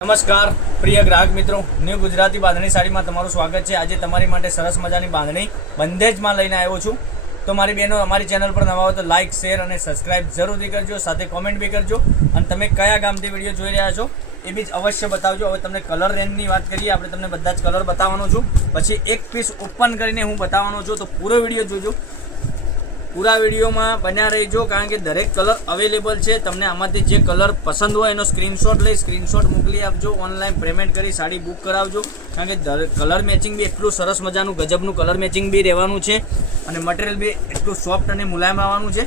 નમસ્કાર પ્રિય ગ્રાહક મિત્રો, ન્યૂ ગુજરાતી બાંધણી સાડીમાં તમારું સ્વાગત છે। આજે તમારી માટે સરસ મજાની બાંધણી બંધેજમાં લઈને આવ્યો છું। તો મારી બહેનો અમારી ચેનલ પર નવા હો તો લાઇક શેર અને સબસ્ક્રાઇબ જરૂરથી કરજો, સાથે કોમેન્ટ બી કરજો અને તમે કયા ગામથી વિડીયો જોઈ રહ્યા છો એ બી અવશ્ય બતાવજો। હવે તમને કલર રેન્જની વાત કરીએ, આપણે તમને બધા જ કલર બતાવવાનો છું, પછી એક પીસ ઓપન કરીને હું બતાવવાનો છું। તો પૂરો વિડીયો જોજો, પૂરા વિડીયોમાં બન્યા રહેજો, કારણ કે દરેક કલર અવેલેબલ છે। તમને આમાંથી જે કલર પસંદ હોય એનો સ્ક્રીનશોટ મોકલી આપજો, ઓનલાઈન પેમેન્ટ કરી સાડી બુક કરાવજો, કારણ કે કલર મેચિંગ બી એટલું સરસ મજાનું ગજબનું કલર મેચિંગ બી રહેવાનું છે અને મટીરિયલ બી એટલું સોફ્ટ અને મુલાયમ આવવાનું છે।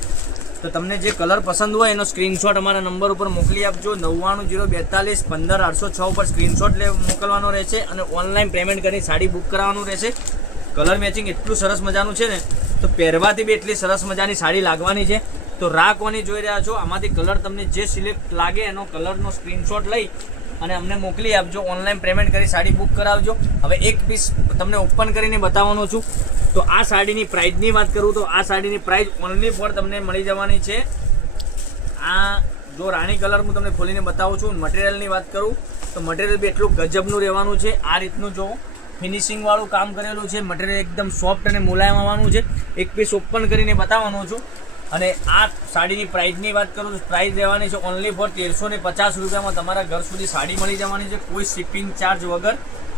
તો તમને જે કલર પસંદ હોય એનો સ્ક્રીનશોટ અમારા નંબર ઉપર મોકલી આપજો। 99 042 15 806 ઉપર સ્ક્રીનશોટ મોકલવાનો રહેશે અને ઓનલાઈન પેમેન્ટ કરી સાડી બુક કરાવવાનું રહેશે। કલર મેચિંગ એટલું સરસ મજાનું છે ને, તો પહેરવાથી બી એટલી સરસ મજાની સાડી લાગવાની છે। તો રાહ કોની જોઈ રહ્યા છો? આમાંથી કલર તમને જે સિલેક્ટ લાગે એનો કલરનો સ્ક્રીનશોટ લઈ અને અમને મોકલી આપજો, ઓનલાઈન પેમેન્ટ કરી સાડી બુક કરાવજો। હવે એક પીસ તમને ઓપન કરીને બતાવવાનો છું। તો આ સાડીની પ્રાઇસની વાત કરું તો આ સાડીની પ્રાઇસ ઓનલી ફોર તમને મળી જવાની છે। આ જો રાણી કલર હું તમને ખોલીને બતાવું છું। મટીરિયલની વાત કરું તો મટીરિયલ બી એટલું ગજબનું રહેવાનું છે। આ રીતનું જો ફિનિશિંગ વાળું કામ કરેલું છે, મટીરિયલ એકદમ સોફ્ટ અને મુલાયમ આવવાનું છે। એક પીસ ઓપન કરીને બતાવવાનો છું। અને આ સાડીની પ્રાઇસની વાત કરું તો પ્રાઇસ રહેવાની છે ઓનલી ફોર 1350 રૂપિયામાં તમારા ઘર સુધી સાડી મળી જવાની છે, કોઈ શિપિંગ ચાર્જ વગર।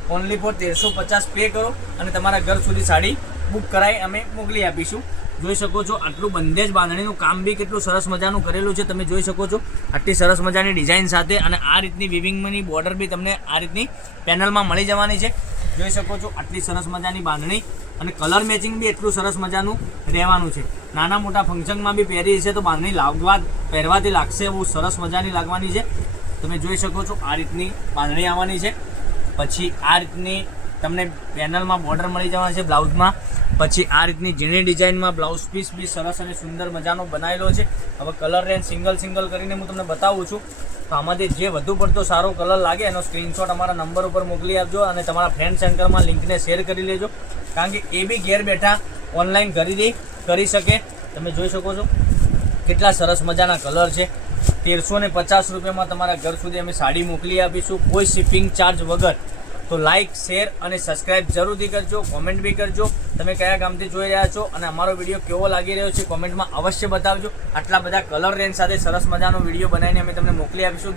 ઓનલી ફોર 1350 પે કરો અને તમારા ઘર સુધી સાડી બુક કરાવી અમે મોકલી આપીશું। જોઈ શકો છો આટલું બંધેજ બાંધણીનું કામ બી કેટલું સરસ મજાનું કરેલું છે, તમે જોઈ શકો છો આટલી સરસ મજાની ડિઝાઇન સાથે। અને આ રીતની વિવિંગની બોર્ડર બી તમને આ રીતની પેનલમાં મળી જવાની છે। જોઈ શકો છો આટલી સરસ મજાની બાંધણી અને કલર મેચિંગ બી એટલું સરસ મજાનું રહેવાનું છે। નાના મોટા ફંક્શનમાં બી પહેરી છે તો બાંધણી પહેરવાથી લાગશે બહુ સરસ મજાની લાગવાની છે। તમે જોઈ શકો છો આ રીતની બાંધણી આવવાની છે। પછી આ રીતની તમને પેનલમાં બોર્ડર મળી જવાની છે બ્લાઉઝમાં। પછી આ રીતની ઝીણી ડિઝાઇનમાં બ્લાઉઝ પીસ બી સરસ અને સુંદર મજાનો બનાવેલો છે। હવે કલર રેન્જ સિંગલ કરીને હું તમને બતાવું છું। તો આમાંથી જે વધુ પડતો સારો કલર લાગે એનો સ્ક્રીનશોટ અમારા નંબર ઉપર મોકલી આપજો અને તમારા ફ્રેન્ડ સર્કલમાં લિંકને શેર કરી લેજો, કારણ કે એ બી ઘેર બેઠા ઓનલાઈન ખરીદી કરી શકે। તમે જોઈ શકો છો કેટલા સરસ મજાના કલર છે। 1350 રૂપિયામાં તમારા ઘર સુધી અમે સાડી મોકલી આપીશું, કોઈ શિપિંગ ચાર્જ વગર। તો લાઇક શેર અને સબસ્ક્રાઇબ જરૂરથી કરજો, કોમેન્ટ બી કરજો તમે કયા ગામથી જોઈ રહ્યા છો અને અમારો વિડીયો કેવો લાગી રહ્યો છે કોમેન્ટમાં અવશ્ય બતાવજો। આટલા બધા કલર રેન્જ સાથે સરસ મજાનો વિડીયો બનાવીને અમે તમને મોકલી આપીશું।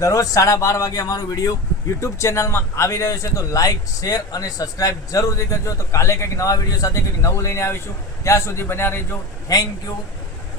દરરોજ 12:30 વાગે અમારો વિડીયો યુટ્યુબ ચેનલમાં આવી રહ્યો છે। તો લાઇક શેર અને સબસ્ક્રાઇબ જરૂરથી કરજો। તો કાલે કંઈક નવા વિડીયો સાથે કંઈક નવું લઈને આવીશું, ત્યાં સુધી બન્યા રહેજો। Thank you.